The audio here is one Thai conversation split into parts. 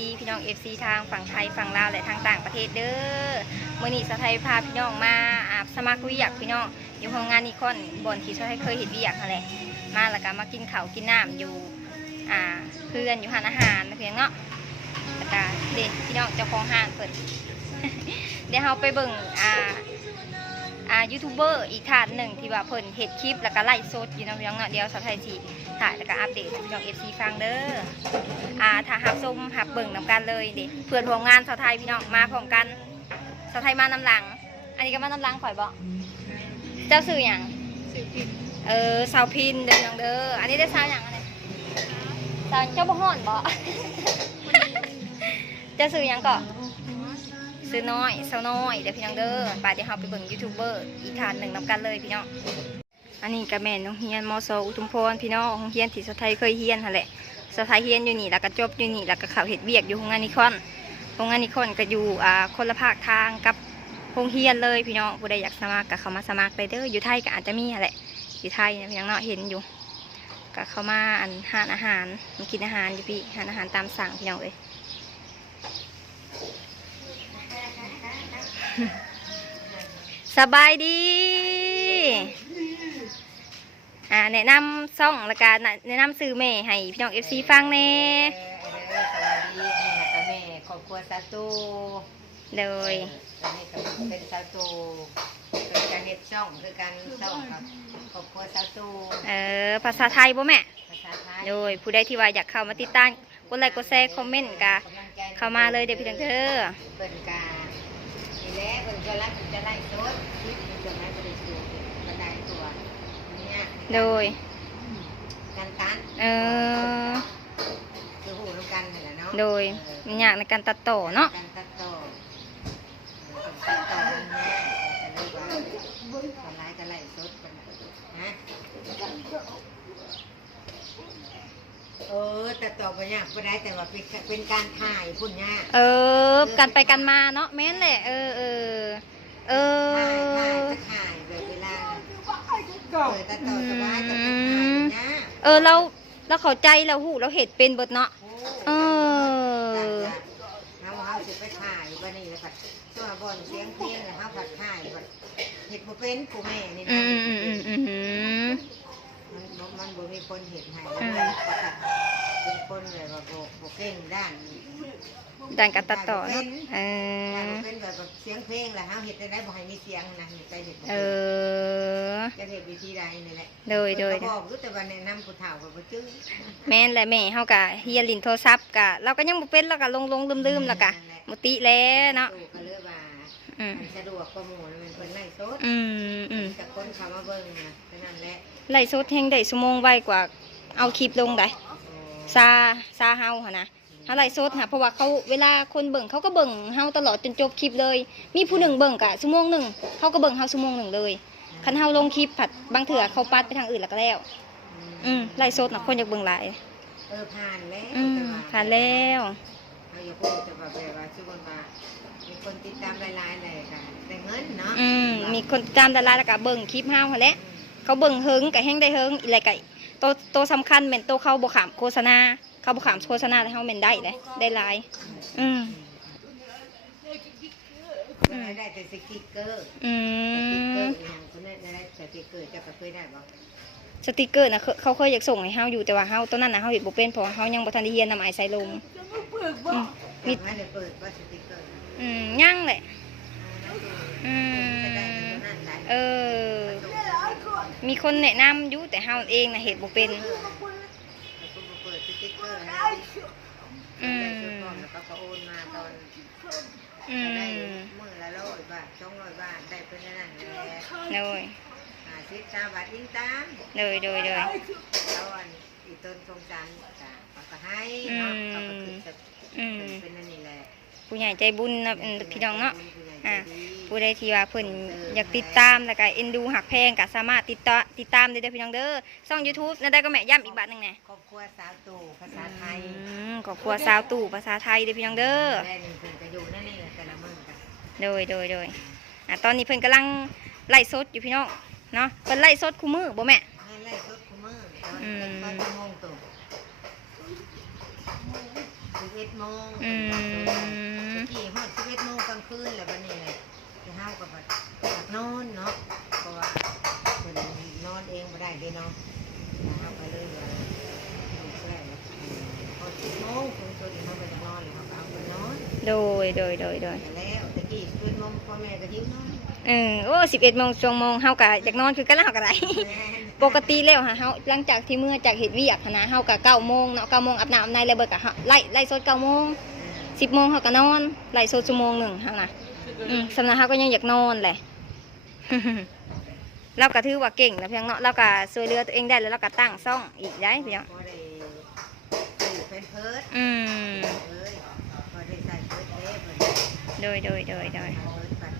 ดีพี่น้อง FC ทางฝั่งไทยฝั่งลาวและทางต่างประเทศเด้อมื้อนี้สาวไทยพาพี่น้องมาสมัครเวียกพี่น้องอยู่โรงงานนิคอนบ่อนที่สาวไทยเคยเห็นเวียกนั่นแหละมาแล้วก็มากินข้าวกินน้ำอยู่เพื่อนอยู่ร้านอาหารนะเพียงเนาะแล้วก็เด็กพี่น้องเจ้าของห้างเพิ่น เดี๋ยวเราไปเบิ่งยูทูบเบอร์อีกท่านหนึ่งที่ว่าเพิ่นเฮ็ดคลิปแล้วก็ไลฟ์สดอยู่นะพี่น้องเนาะเดี๋ยวสาวไทยสิถ่ายแล้วก็อัปเดตให้พี่น้อง FC ฟังเด้อถ้าหับชมหับเบิ่งนำกันเลยดิเพื่อนร่วมงานสาวไทยพี่น้องมาพร้อมกันสาวไทยมานำหลังอันนี้ก็มานำหลังข่อยบ่เจ้าสื่อหยังสื่อพินสาวพินเด้อน้องเด้ออันนี้ได้สาวหยังอันนี้สาวเจ้าบ่ฮ้อนบ่ เจ้าสื่อหยังก็ซื้อน้อยเซาน้อยเดี๋ยวพี่น้องเด้อไปเดี๋ยวเราไปเบิ่งยูทูบเบอร์อีกท่านหนึ่งนำกันเลยพี่น้องอันนี้ก็แม่นโรงเรียนม.ส.อุทุมพรพี่น้องโรงเรียนที่สาวไทยเคยเรียนหั่นแหละสาวไทยเรียนอยู่นี่แล้วก็จบอยู่นี่แล้วก็เข้าเฮ็ดเวียกอยู่โรงงานนิคอนโรงงานนิคอนก็อยู่คนละภาคทางกับโรงเรียนเลยพี่น้องผู้ใดอยากสมัครก็เข้ามาสมัครได้เด้ออยู่ไทยก็อาจจะมีหั่นแหละอยู่ไทยนะพี่น้องเนาะเห็นอยู่ก็เข้ามาหาอาหารมากินอาหารอยู่พี่หาอาหารตามสั่งพี่น้องเอ้ยสบายดีแนะนำซ่องและการแนะนำซื้อเมย์ให้พี่น้อง FC ฟังแน่สวัสดีค่ะแม่ครอบครัวซาตูเลยตอนนี้ก็เป็นซาตูเป็นการเฮ็ดช่องคือการช่องครับครอบครัวซาตูภาษาไทยบ่แม่ภาษาไทยโดยผู้ใดที่ว่าอยากเข้ามาติดตามกดไลค์กดแชร์คอมเมนต์กะเข้ามาเลยเดี๋ยวพี่น้องเด้อเป็นการนี่แหละเป็นกำลังจะไล่โซดคลิปมันจะไม่บริสุทธิ์กระไดตัวเนี่ยโดยการตัดคือหูน้ำกันนี่แหละเนาะโดยมันยากในการตัดต่อเนาะการตัดต่อมันแน่จะเรียกว่าคนร้ายก็ไล่โซดกันนะแต่ต่อไปเนี่ยไม่ได้แต่ว่าเป็นการถ่ายพุ่นเนี่ยกันไปกันมาเนาะแม่นแหละถ่ายแบบเวลาแต่ต่อสบายแต่ถ่ายเนี่ยเราเข้าใจเราหูเราเห็ดเป็นเบิดเนาะเขาจะไปถ่ายวันนี้แล้วผัดตัวบอลเสียงเพลงแล้วเขาผัดถ่ายผัดเห็ดบุเป็นกูแม่นี่นะมันบ่มีคนเห็นให้เป็นคนเลยว่าโบเก่งด้านการตัดต่อเนาะเป็นแบบเสียงเพลงแหละฮะเห็ดได้บอกให้มีเสียงนะเห็ดใจเห็ดจะเห็ดวิธีใดนี่แหละโดยบอกรู้แต่ว่าแนะนำผู้เฒ่าแบบจื้อแม่นแหละแม่เฮากะเฮียลินโทรศัพท์กะเราก็ยังบ่เป็นเราก็ลงลืมแล้วกะมุติแล้วเนาะก็เลยว่าสะดวกกว่าหมู่มันคนไล่โซดแต่คนเขามาเบิ่งนะนั่นแหละไล่โซดแห่งได้ชั่วโมงไวกว่าเอาคลิปลงได้ซาเฮาหั่นนะเฮาไล่โซดค่ะเพราะว่าเขาเวลาคนเบิ่งเขาก็เบิ่งเฮาตลอดจนจบคลิปเลยมีผู้หนึ่งเบิ่งกะชั่วโมงหนึ่งเขาก็เบิ่งเฮาชั่วโมงหนึ่งเลยคันเฮาลงคลิปผัดบางเถื่อเขาปัดไปทางอื่นแล้วก็แล้วไล่โซดน่ะคนอยากเบิ่งหลายผ่านแล้วผ่านแล้วเราอย่าพูดแต่ว่าชื่อคนว่ามีคนติดตามหลายๆเลยค่ะได้เงินเนาะมีคนติดตามหลายๆแล้วก็เบิ่งคลิปเฮาหั่นแหละเขาเบิ่งเฮิงก็แฮงได้เฮิงอีหลายก็โตสำคัญแม่นโตเขาบ่ขามโฆษณาเขาบ่ขามโฆษณาแล้วเฮาแม่นได้เลยได้หลายได้แต่สติ๊กเกอร์อย่างคนนั้นได้สติ๊กเกอร์จะเคยได้บ่สติ๊กเกอร์นะเขาเคยอยากส่งให้เฮาอยู่แต่ว่าเฮาตอนนั้นนะเฮาเฮ็ดบ่เป็นเพราะเฮายังบ่ทันได้เรียนนำไอ้สายลมมีได้เปิดว่าสติ๊กเกอร์ยังแหละมีคนแนะนำอยู่แต่เฮาเองนะเฮ็ดบ่เป็นเขาโอนมาตอนได้มื้อละ100 บาท200 บาทได้เป็นนั่นแหละเลย50 บาทยิ่งตามเลยแล้วอีต้นสงสารก็ให้เนาะก็คือเป็นนั่นนี่แหละผู้ใหญ่ใจบุญนะพี่น้องเนาะผู้ใดที่ว่าเพิ่นอยากติดตามแล้วก็เอ็นดูหักแพงก็สามารถติดตามได้พี่น้องเด้อช่อง YouTube นั่นได้ก็แม่ย้ำอีกบาทนึงแน่ครอบครัวสาวตู่ภาษาไทยครอบครัวสาวตู่ภาษาไทยเด้อพี่น้องเด้อได้เพิ่นก็อยู่นั่นนี่แหละแต่ละมื้อโดยตอนนี้เพิ่นกำลังไล่สดอยู่พี่น้องเนาะเพิ่นไล่สดคู่มือบ่แม่ไล่สดคู่มือตอนชั่วโมงตู่ 11 โมง อืม ที่ฮอด11 โมงกลางคืนแล้วบัดนี้เลยจะเฮาก็บัดอยากนอนเนาะเพราะว่าเพิ่นนอนเองบ่ได้เด้เนาะเฮาก็เลยว่าแค่พอ10 โมงเพิ่นเฮาก็จะนอนแล้วเฮาก็เอาไปนอน โดย แล้วตะกี้11 โมงพ่อแม่ก็หิวนอน โอ้11 โมงช่วงโมงเฮาก็อยากนอนคือกันแล้วเฮาก็ได้ ปกติแล้วเฮาหลังจากที่เมื่อจากเฮ็ดเวียกหั้นนะเฮาก็9 โมงเนาะ9 โมงอาบน้ำอาบในแล้วเบิดก็ไล่สด9 โมง 10 โมงเฮาก็นอนไล่สดชั่วโมงหนึ่งเฮานะสำนักเฮาก็ยังอยากนอนแหละ เราก็ถือว่าเก่งนะเพียงเนาะเราก็ช่วยเหลือตัวเองได้แล้วเราก็ตั้งซ่องอีกได้เพียง พอได้ซื้อเป็นเพิร์ด อืม เอ้ยพอได้ใส่เพิร์ดเด้เพิ่น โดย เพิร์ดปัด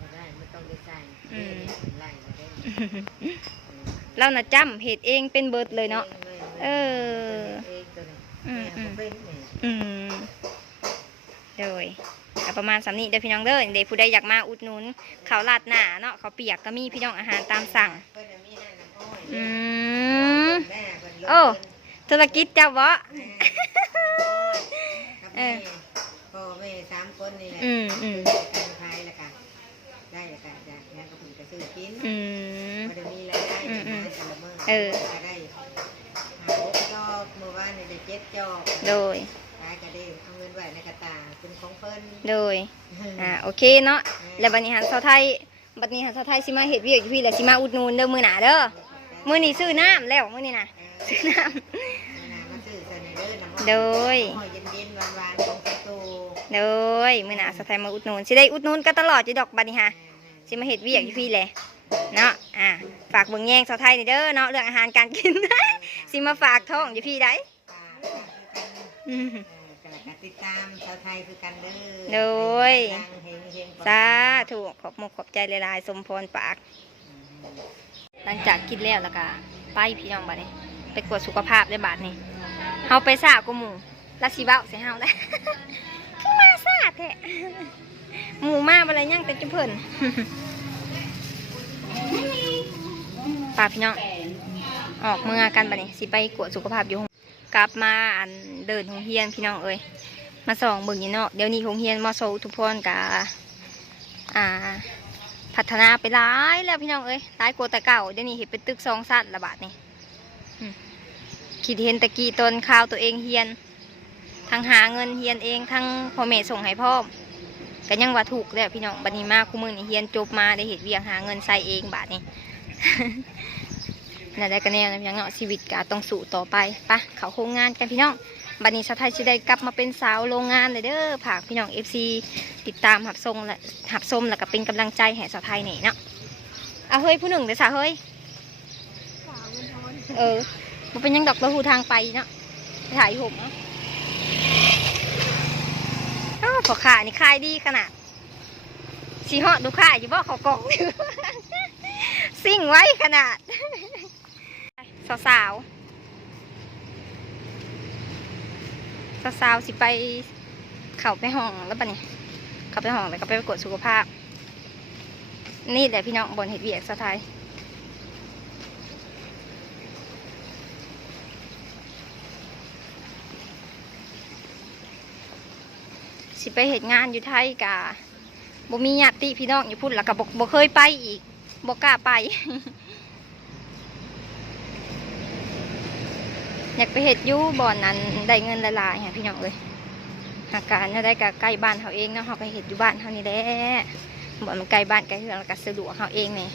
บ่ได้ไม่ต้องได้ใส่ไล่มาได้ เราน่ะจำเฮ็ดเองเป็นเบิดเลยเนาะเออ เป็น อืมโดยก็ประมาณสำนี้เด้อพี่น้องเด้อเด็กผู้ใดอยากมาอุดหนุนข้าวราดหน้าเนาะข้าวเปียกก็มีพี่น้องอาหารตามสั่ง อืมโอ้ธุรกิจเจ้าบ่ พ่อแม่3 คนนี่แหละ อืม การขายแล้วกันได้แล้วกันจากนั้นก็ผมจะซื้อกิน อืม พอได้มีรายได้แต่ละมื้อก็ได้6 จอกเมื่อวานนี่ได้7 จอก โดย ขายก็ได้เอาเงินไว้ในกระตาเป็นของเพิ่น โดยโอเคเนาะแล้วบัดนี้หันเซาไทยสิมาเฮ็ดเวียกอยู่พี่แล้วสิมาอุดหนุนเด้อมื้อหน้าเด้อมื้อนี้ซื้อน้ำแล้วมื้อนี้นะซื้อน้ำ มาซื้อใส่ในเด้อน้ำ โดย หอยเย็นๆหวานๆของประตู โดยมื้อหน้าเซาไทยมาอุดหนุนสิได้อุดหนุนกันตลอดอยู่ดอกบัดนี้ฮะสิมาเฮ็ดเวียกอยู่พี่แหละเนาะฝากเบิ่งแยงเซาไทยนี่เด้อเนาะเรื่องอาหารการกิน สิมาฝากท้องอยู่พี่ได้อืม ติดตามชาวไทยคือกันเด้อ โดย เฮง สาธุขอบมุกขอบใจหลายๆสมพรปาก หลังจากกินแล้วก็ไปพี่น้องบัดนี้ไปกวดสุขภาพได้บาดนี้เฮาไปซ่ากว่าหมู่ลาสิเว้าใส่เฮาได้ คือมาซ่าแท้หมู่มาบ่ได้ยังแต่จุเพิ่น ป้าพี่น้องออกเมื่อกันบัดนี้สิไปกวดสุขภาพอยู่กลับมาอันเดินโรงเรียนพี่น้องเอ้ยมาส่องเบิ่งอยู่เนาะเดี๋ยวนี้โรงเรียนมอโซทุกพรกะพัฒนาไปหลายแล้วพี่น้องเอ้ยหลายกว่าแต่เก่าเดี๋ยวนี้เห็นเป็นตึก2 ชั้นละบาทนี่คิดเห็นตะกี้ตนข่าวตัวเองเฮียนทั้งหาเงินเฮียนเองทั้งพ่อแม่ส่งให้พ่อก็ยังว่าถูกแล้วพี่น้องบัดนี้มาคู่มือนี่เฮียนจบมาได้เห็ดเวียงหาเงินใส่เองบาทนี่ นั่นได้กันแน่นะพี่น้องเนาะชีวิตก็ต้องสู้ต่อไปปะเขาโครงงานกันพี่น้องบัดนี้ชาวไทยจะได้กลับมาเป็นสาวโรงงานเลยเด้อฝากพี่น้อง FC ติดตามหับชมแล้วก็เป็นกำลังใจให้ชาวไทยนี่เนาะเอาเฮ้ยผู้หนึ่งเดี๋ยวสาวเฮ้ยมันเป็นยังดอกประหูทางไปเนาะไปถ่ายผมเนาะขอขานี่ขายดีขนาดสีเหาะดูขายอยู่บ่เขากล่อง สิ่งไว้ขนาด สาวสิไปเข้าไปห้องแล้วปะเนี่ยเข้าไปห้องแล้วก็ไปกดสุขภาพนี่แหละพี่น้องบนเห็ดเวียกสะไทยสิไปเห็ดงานอยู่ไทยกะบ่มีญาติพี่น้องอยู่พุ่นแล้วก็บ่เคยไปอีกบ่กล้าไป อยากไปเห็ดยู่บ่อนนั้นได้เงินละลายค่ะพี่น้องเลยหากการได้กับใกล้บ้านเขาเองเนาะเขาก็เห็ดอยู่บ้านเขานี่แหละบ่อนมันใกล้บ้านใกล้เรือนแล้วก็สะดวกเขาเองเนี่ย